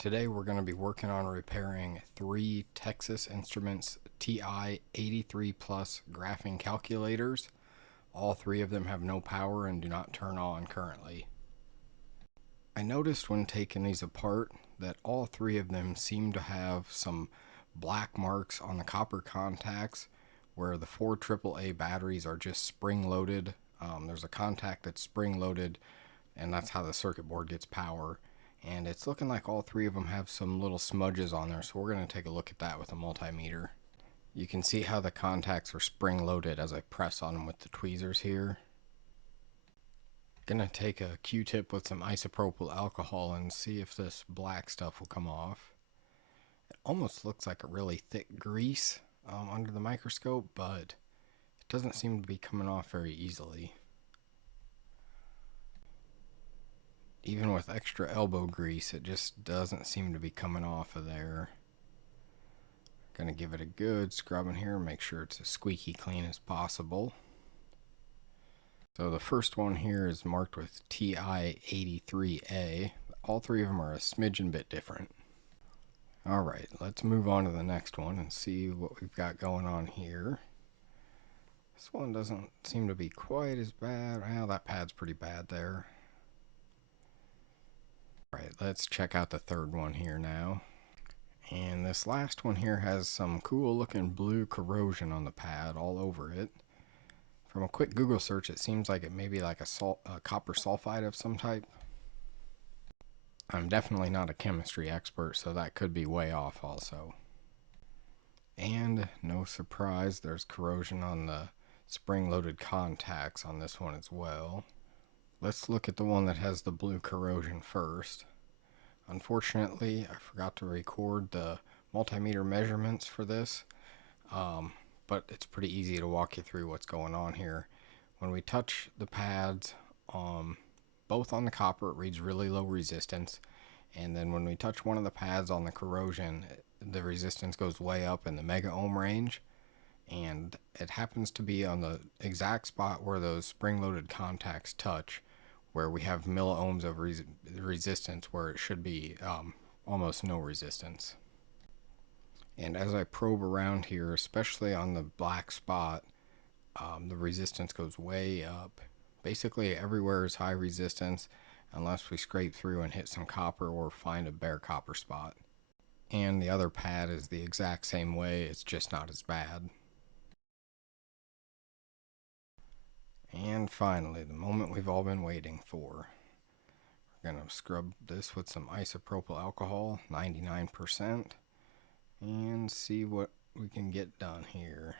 Today we're going to be working on repairing three Texas Instruments TI-83 Plus graphing calculators. All three of them have no power and do not turn on currently. I noticed when taking these apart that all three of them seem to have some black marks on the copper contacts where the four AAA batteries are just spring-loaded. There's a contact that's spring-loaded, and that's how the circuit board gets power. And it's looking like all three of them have some little smudges on there, so we're going to take a look at that with a multimeter. You can see how the contacts are spring-loaded as I press on them with the tweezers here. Gonna take a Q-tip with some isopropyl alcohol and see if this black stuff will come off. It almost looks like a really thick grease under the microscope, but it doesn't seem to be coming off very easily. Even with extra elbow grease, it just doesn't seem to be coming off of there. Gonna give it a good scrub in here, make sure it's as squeaky clean as possible. So the first one here is marked with TI-83A. All three of them are a smidgen bit different. Alright, let's move on to the next one and see what we've got going on here. This one doesn't seem to be quite as bad. Well, that pad's pretty bad there. Alright, let's check out the third one here now. And this last one here has some cool looking blue corrosion on the pad all over it. From a quick Google search, it seems like it may be like a copper sulfide of some type. I'm definitely not a chemistry expert, so that could be way off also. And no surprise, there's corrosion on the spring-loaded contacts on this one as well. Let's look at the one that has the blue corrosion first. Unfortunately, I forgot to record the multimeter measurements for this, but it's pretty easy to walk you through what's going on here. When we touch the pads, both on the copper, it reads really low resistance, and then when we touch one of the pads on the corrosion, the resistance goes way up in the mega ohm range, and it happens to be on the exact spot where those spring-loaded contacts touch, where we have milliohms of resistance where it should be almost no resistance. And as I probe around here, especially on the black spot, the resistance goes way up. Basically everywhere is high resistance unless we scrape through and hit some copper or find a bare copper spot. And the other pad is the exact same way, it's just not as bad. And finally, the moment we've all been waiting for. We're going to scrub this with some isopropyl alcohol, 99%, and see what we can get done here.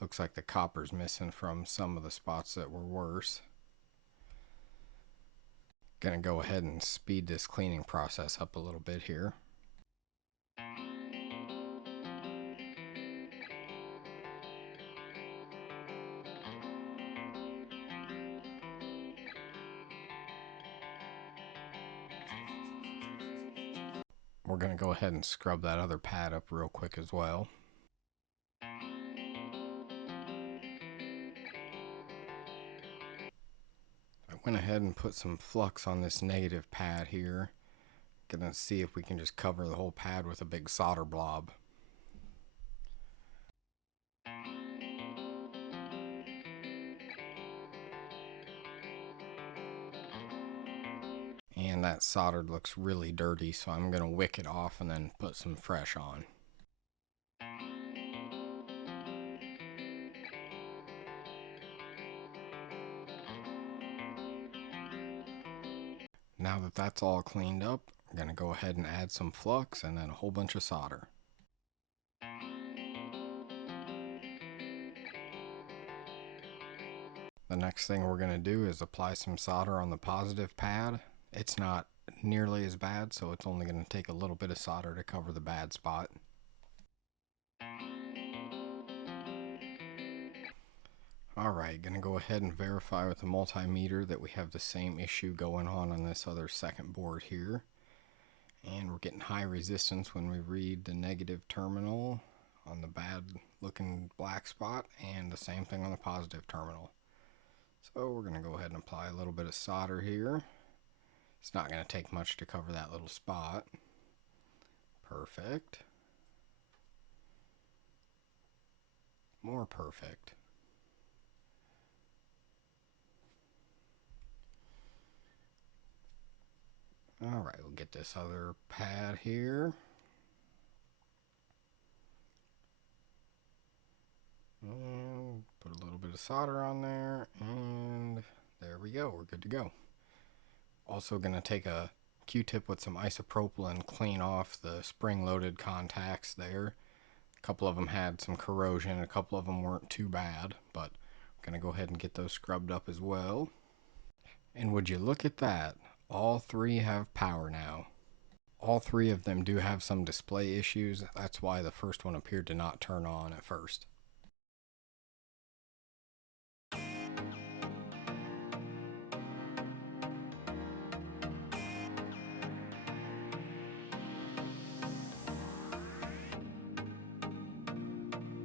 Looks like the copper's missing from some of the spots that were worse. Going to go ahead and speed this cleaning process up a little bit here. We're going to go ahead and scrub that other pad up real quick as well. I went ahead and put some flux on this negative pad here. Gonna see if we can just cover the whole pad with a big solder blob. And that soldered looks really dirty, so I'm going to wick it off and then put some fresh on. Now that that's all cleaned up, I'm going to go ahead and add some flux and then a whole bunch of solder. The next thing we're going to do is apply some solder on the positive pad. It's not nearly as bad, so it's only going to take a little bit of solder to cover the bad spot. Alright, going to go ahead and verify with the multimeter that we have the same issue going on this other second board here. And we're getting high resistance when we read the negative terminal on the bad looking black spot, and the same thing on the positive terminal. So we're going to go ahead and apply a little bit of solder here. It's not going to take much to cover that little spot. Perfect. More perfect. Alright, we'll get this other pad here. And put a little bit of solder on there, and there we go, we're good to go. Also going to take a Q-tip with some isopropyl and clean off the spring-loaded contacts there. A couple of them had some corrosion, a couple of them weren't too bad, but I'm going to go ahead and get those scrubbed up as well. And would you look at that, all three have power now. All three of them do have some display issues, that's why the first one appeared to not turn on at first.